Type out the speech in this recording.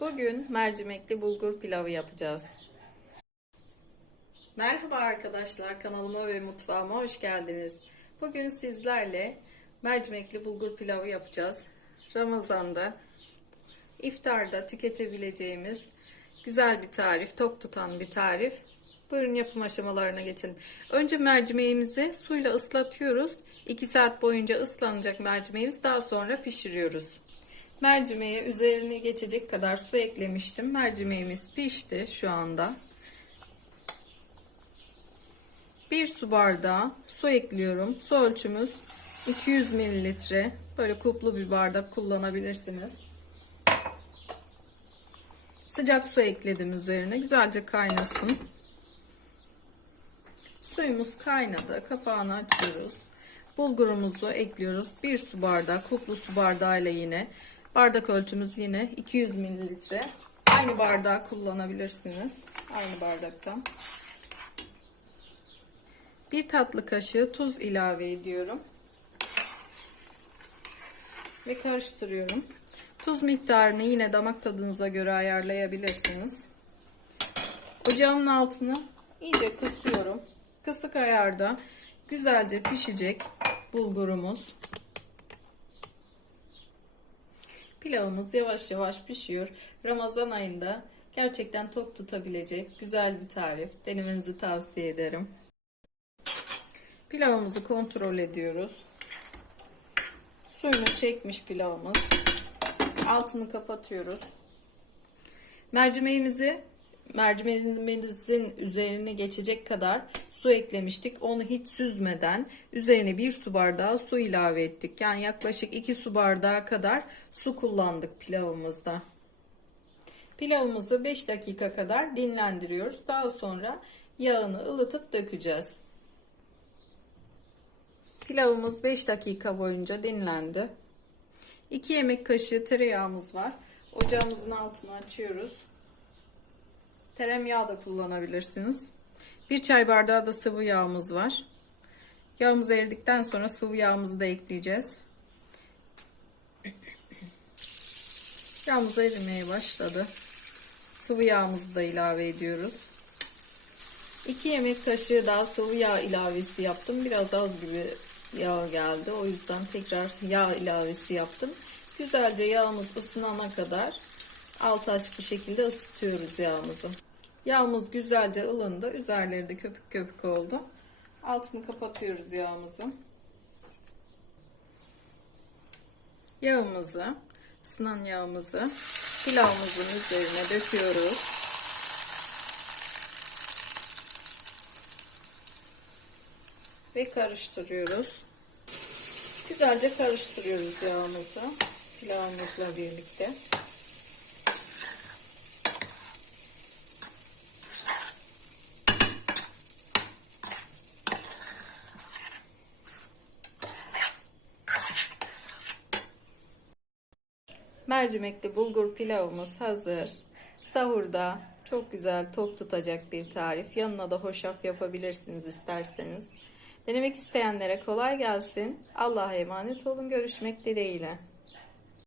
Bugün mercimekli bulgur pilavı yapacağız. Merhaba arkadaşlar, kanalıma ve mutfağıma hoş geldiniz. Bugün sizlerle mercimekli bulgur pilavı yapacağız. Ramazanda, iftarda tüketebileceğimiz güzel bir tarif, tok tutan bir tarif. Buyurun yapım aşamalarına geçelim. Önce mercimeğimizi suyla ıslatıyoruz. 2 saat boyunca ıslanacak mercimeğimiz daha sonra pişiriyoruz. Mercimeğe üzerine geçecek kadar su eklemiştim. Mercimeğimiz pişti şu anda. 1 su bardağı su ekliyorum. Su ölçümüz 200 mililitre. Böyle kuplu bir bardak kullanabilirsiniz. Sıcak su ekledim üzerine. Güzelce kaynasın. Suyumuz kaynadı. Kapağını açıyoruz. Bulgurumuzu ekliyoruz. 1 su bardağı, kuplu su bardağıyla yine. Bardak ölçümüz yine 200 mililitre. Aynı bardağı kullanabilirsiniz. Aynı bardaktan. Bir tatlı kaşığı tuz ilave ediyorum. Ve karıştırıyorum. Tuz miktarını yine damak tadınıza göre ayarlayabilirsiniz. Ocağımın altını iyice kısıyorum. Kısık ayarda güzelce pişecek bulgurumuz. Pilavımız yavaş yavaş pişiyor. Ramazan ayında gerçekten tok tutabilecek güzel bir tarif. Denemenizi tavsiye ederim. Pilavımızı kontrol ediyoruz. Suyunu çekmiş pilavımız. Altını kapatıyoruz. Mercimeğimizi mercimeğimizin üzerine geçecek kadar su eklemiştik. Onu hiç süzmeden üzerine bir su bardağı su ilave ettik. Yani yaklaşık 2 su bardağı kadar su kullandık pilavımızda. Pilavımızı 5 dakika kadar dinlendiriyoruz. Daha sonra yağını ılıtıp dökeceğiz. Pilavımız 5 dakika boyunca dinlendi. 2 yemek kaşığı tereyağımız var. Ocağımızın altını açıyoruz. Tereyağı da kullanabilirsiniz. Bir çay bardağı da sıvı yağımız var. Yağımız eridikten sonra sıvı yağımızı da ekleyeceğiz. Yağımız erimeye başladı. Sıvı yağımızı da ilave ediyoruz. 2 yemek kaşığı daha sıvı yağ ilavesi yaptım. Biraz az gibi yağ geldi. O yüzden tekrar yağ ilavesi yaptım. Güzelce yağımız ısınana kadar altı açık bir şekilde ısıtıyoruz yağımızı. Yağımız güzelce ılındı. Üzerleri de köpük köpük oldu. Altını kapatıyoruz yağımızı. Yağımızı, ısınan yağımızı pilavımızın üzerine döküyoruz. Ve karıştırıyoruz. Güzelce karıştırıyoruz yağımızı pilavımızla birlikte. Mercimekli bulgur pilavımız hazır. Sahurda çok güzel tok tutacak bir tarif. Yanına da hoşaf yapabilirsiniz isterseniz. Denemek isteyenlere kolay gelsin. Allah'a emanet olun. Görüşmek dileğiyle.